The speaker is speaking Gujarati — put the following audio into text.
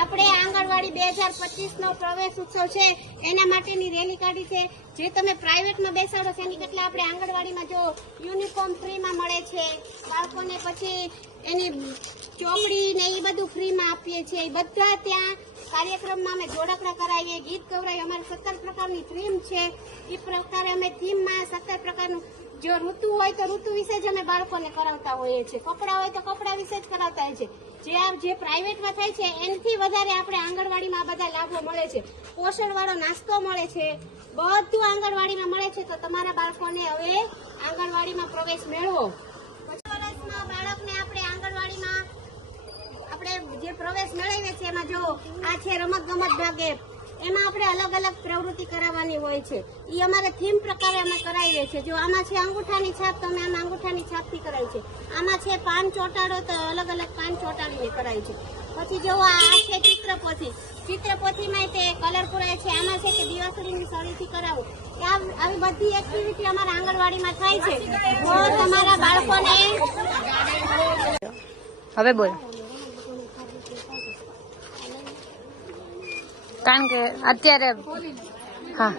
આપણે આંગણવાડી બે હજાર પચીસ નો પ્રવેશ ઉત્સવ છે. એના માટેની રેલી કાઢી છે. જે તમે પ્રાઇવેટમાં બેસાડો છો, એની કરતા આપણે આંગણવાડીમાં જો યુનિફોર્મ ફ્રીમાં મળે છે, બાળકોને પછી એની ચોપડી ને એ બધું ફ્રીમાં આપીએ છીએ. બધા ત્યાં કાર્યક્રમમાં અમે જોડકડા કરાવીએ, ગીત ગવરાય અમારી સત્તર પ્રકારની થીમ છે. એ પ્રકારે અમે થીમમાં સત્તર પ્રકારનું જો ઋતુ હોય તો ઋતુ વિશે જ અમે બાળકોને કરાવતા હોઈએ છીએ. કપડાં હોય તો કપડાં વિશે જ કરાવતા હોય છે જે આ જે પ્રાઇવેટમાં થાય છે, એનાથી વધારે આપણે આંગણવાડીમાં બધા લાભો મળે છે. પોષણવાળો નાસ્તો મળે છે. બધું આંગણવાડીમાં મળે છે. તો તમારા બાળકોને હવે આંગણવાડીમાં પ્રવેશ મેળવો. વર્ષમાં બાળકને આપણે આંગણવાડીમાં આપણે જે પ્રવેશ મેળવીએ છીએ એમાં જો આ છે રમત ગમત ભાગે. એમાં આપણે અલગ અલગ પ્રવૃત્તિ કરાવવાની હોય છે. એ અમારે થીમ પ્રકારે અમે કરાવીએ છીએ. જો આમાં છે અંગૂઠાની છાપ, તો અમે આમાં અંગૂઠાની છાપથી કરાવી છે આમાં છે પાન ચોંટાડો, તો અલગ અલગ પાન ચોંટાડીને કરાવી છે પછી જો આ છે ચિત્રપોથી. ચિત્રપોથીમાં તે કલર પુરાય છે. આમાં છે કે દિવાસળીની સળીથી કરાવું. આ- આવી બધી એક્ટિવિટી અમારા આંગણવાડીમાં થાય છે. તમારા બાળકોને હવે બોલ. કારણ કે અત્યારે હા.